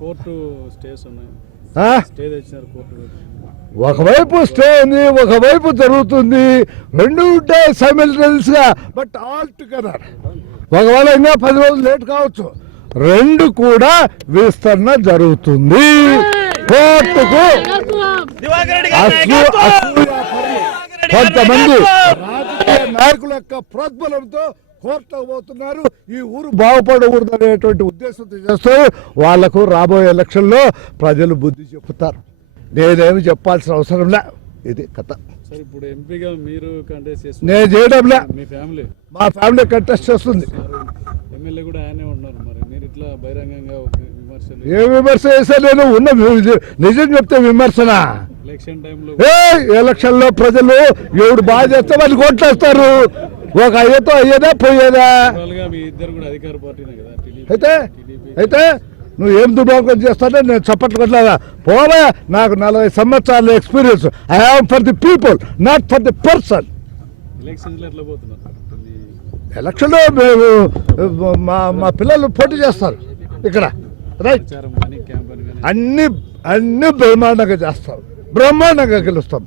Court stays ఉన్నాయి. ఒకవైపు stay ఉంది ఒకవైపు జరుగుతుంది. రెండు ఉంటాయి సైమిల్టైన్స్గా బట్ ఆల్ టుగెదర్ ఒకవేళ ఇంకా పది రోజులు లేట్ కావచ్చు. రెండు కూడా విస్తరణ జరుగుతుంది. కోర్టుకు కొంతమంది రాజకీయ నాయకుల యొక్క ప్రోద్బలంతో కోర్టుకు పోతున్నారు. ఈ ఊరు బాగుపడకూడదు అనేటువంటి ఉద్దేశంతో చేస్తారు. వాళ్ళకు రాబోయే ఎలక్షన్లో ప్రజలు బుద్ధి చెప్తారు నేనేమి చెప్పాల్సిన అవసరం లే. ఇది కథ. ఇప్పుడు ఎంపీగా మీరు కంటెస్ట్ నేను చేయడంలే మీ ఫ్యామిలీ. మా ఫ్యామిలీ కంటెస్ట్ చేస్తుంది. ఎమ్మెల్యే కూడా ఆయనే ఉన్నారు మరి. మీరు ఇట్లా బహిరంగంగా విమర్శలు ఏ విమర్శ చేసా నేను ఉన్న నిజం చెప్తే విమర్శన? ఎలక్షన్ టైంలో ఏ ఎలక్షన్లో ప్రజలు ఎవడు బాగా చేస్తే వాళ్ళు కోట్లేస్తారు ఒక అయ్యేతో అయ్యేదా పోయేదా? గా మీ ఇద్దరు కూడా అధికార పార్టీనే కదా టీడీపీ. అయితే అయితే నువ్వు ఏం దుర్భాగ్యం చేస్తానో నేను చప్పట్లు కొట్టలేదా పోవా నాకు నలభై సంవత్సరాల experience I have for the people not for the person ఎలక్షన్లో మేము మా మా పిల్లలు పోటీ చేస్తారు. ఇక్కడ రైట్ అన్ని అన్ని బ్రహ్మాండంగా చేస్తాం. బ్రహ్మాండంగా గెలుస్తాం.